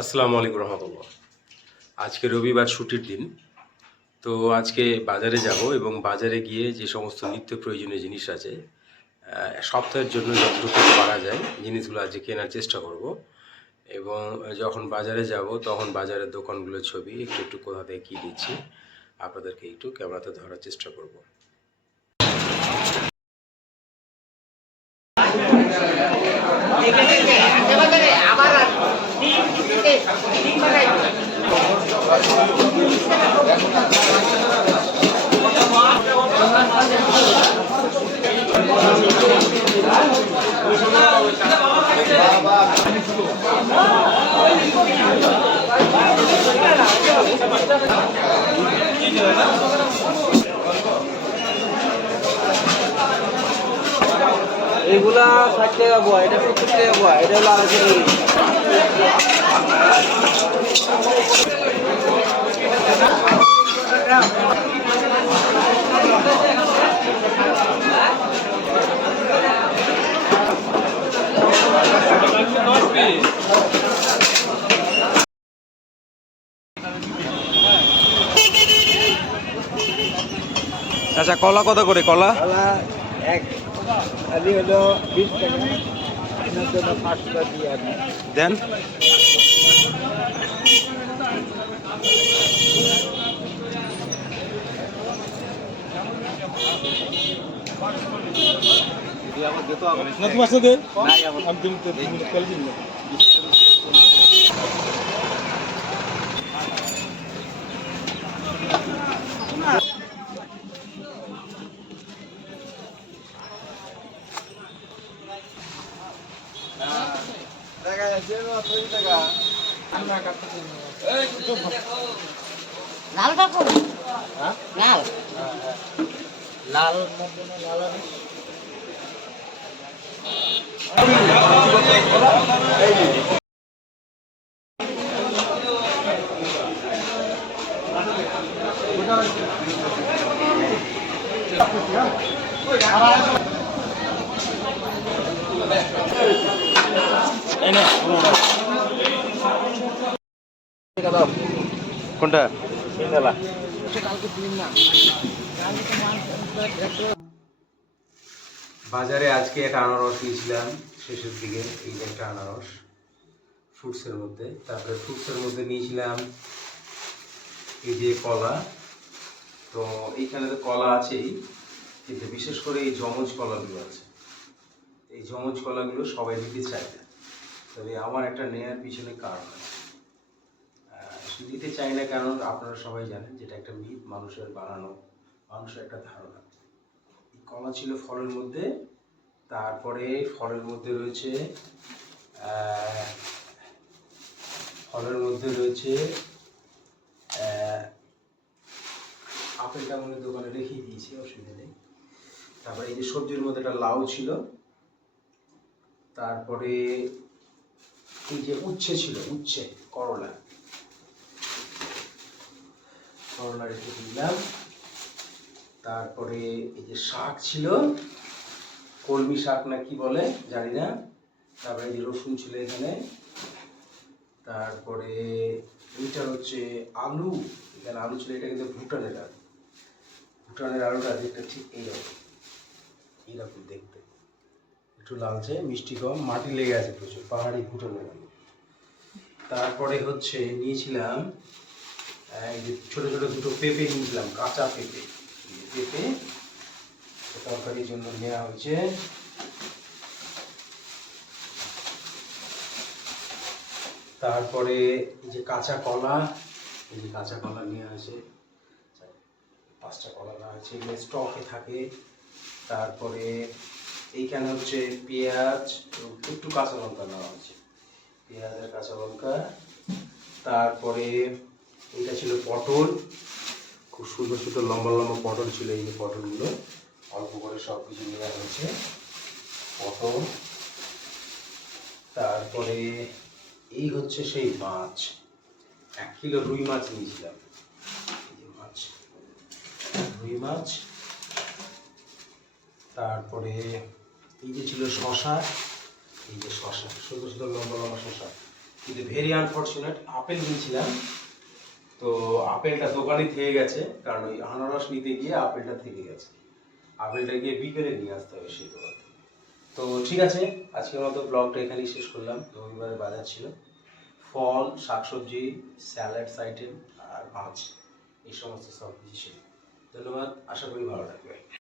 আসসালামু আলাইকুম রহমতুল্লাহ। আজকে রবিবার ছুটির দিন। তো আজকে বাজারে যাব এবং বাজারে গিয়ে যে সমস্ত নিত্য প্রয়োজনীয় জিনিস আছে সপ্তাহের জন্য যতটুকু পারা যায় জিনিসগুলো আজকে কেনার চেষ্টা করব। এবং যখন বাজারে যাব তখন বাজারের দোকানগুলোর ছবি একটু একটু কোথা থেকে কী দিচ্ছি আপনাদেরকে একটু ক্যামেরাতে ধরার চেষ্টা করব। এগুলা 60 টাকা বয়, এটা 70 টাকা বয়, এটা হলো আলোচনা। আচ্ছা, কলা কত করে? কলা এক খালি হলো 20 টাকা, আপনার জন্য 5 টাকা দিয়ে আপনি দেন। না তোমার সাথে আমি তুমি কল দিন না। টাকা আছে না 30 টাকা আমরা কাটতে দিন। লালটা কোন? হ্যাঁ লাল লাল মধ্যে লাল আছে। কোনটা? বাজারে আজকে একটা আনারস নিয়েছিলাম শেষের দিকে, এই যে একটা আনারস ফ্রুটসের মধ্যে। তারপরে ফ্রুটসের মধ্যে নিয়েছিলাম এই যে কলা। তো এইখানে তো কলা আছেই, কিন্তু বিশেষ করে এই যমজ কলাগুলো আছে। এই যমজ কলাগুলো সবাই নিতে চায় না, তবে আমার একটা নেয়ার পিছনে কারণ আছে। নিতে চাই না কারণ আপনারা সবাই জানেন যেটা একটা মিথ, মানুষের বানানো, মানুষের একটা ধারণা। কলা ছিল ফলের মধ্যে, তারপরে ফলের মধ্যে রয়েছে আপেলটা মনে দোকানে রেখেই দিয়েছি, অসুবিধা নেই। তারপরে এই যে সবজির মধ্যে একটা লাউ ছিল, তারপরে এই যে উচ্ছে ছিল, উচ্ছে করলা রেখে দিলাম। তারপরে এই যে শাক ছিল, কলমি শাক না কি বলে জানি না। তারপরে এই যে রসুন ছিল এখানে। তারপরে এইটা হচ্ছে আলু, এখানে আলু ছিল, এটা কিন্তু ভুটানের আলু। ভুটানের আলুটা দেখতে ঠিক এইরকম দেখতে, একটু লালচে, মিষ্টি কম, মাটি লেগে আছে প্রচুর, পাহাড়ি ভুটানের আলু। তারপরে হচ্ছে নিয়েছিলাম এই যে ছোটো ছোটো দুটো পেঁপে নিয়েছিলাম, কাঁচা পেঁপে। পেঁপে তরকারির জন্য নেওয়া হয়েছে। তারপরে এই যে কাঁচা কলা, এই যে কাঁচা কলা নিয়ে আসে, 5টা কলা নেওয়া হয়েছে, এগুলো স্টকে থাকে। তারপরে এইখানে হচ্ছে পেঁয়াজ, একটু কাঁচা লঙ্কা নেওয়া হয়েছে, পেঁয়াজ আর কাঁচা লঙ্কা। তারপরে এইটা ছিল পটল, খুব সুন্দর সুন্দর লম্বা লম্বা পটল ছিল, এই যে পটলগুলো অল্প করে সব কিছু নেওয়া হয়েছে, পটল। তারপরে এই হচ্ছে সেই মাছ, 1 কিলো রুই মাছ নিয়েছিলাম, এই যে মাছ, রুই মাছ। তারপরে এই যে ছিল শশা, এই যে শশা, সুন্দর সুন্দর লম্বা লম্বা শশা, কিন্তু ভেরি আনফর্চুনেট আপেল নিয়েছিলাম, তো আপেলটা দোকানে থেকে গেছে, কারণ ওই আনারস নিতে গিয়ে আপেলটা থেকে গেছে। আপেলটা গিয়ে বিকেলে নিয়ে আসতে হবে সেই দোকান থেকে। তো ঠিক আছে, আজকের মতো ব্লগটা এখানেই শেষ করলাম। রবিবারে বাজার ছিল, ফল, শাকসবজি, স্যালাডস আইটেম আর মাছ, এই সমস্ত সব কিছু ছিল। ধন্যবাদ, আশা করি ভালো লাগবে।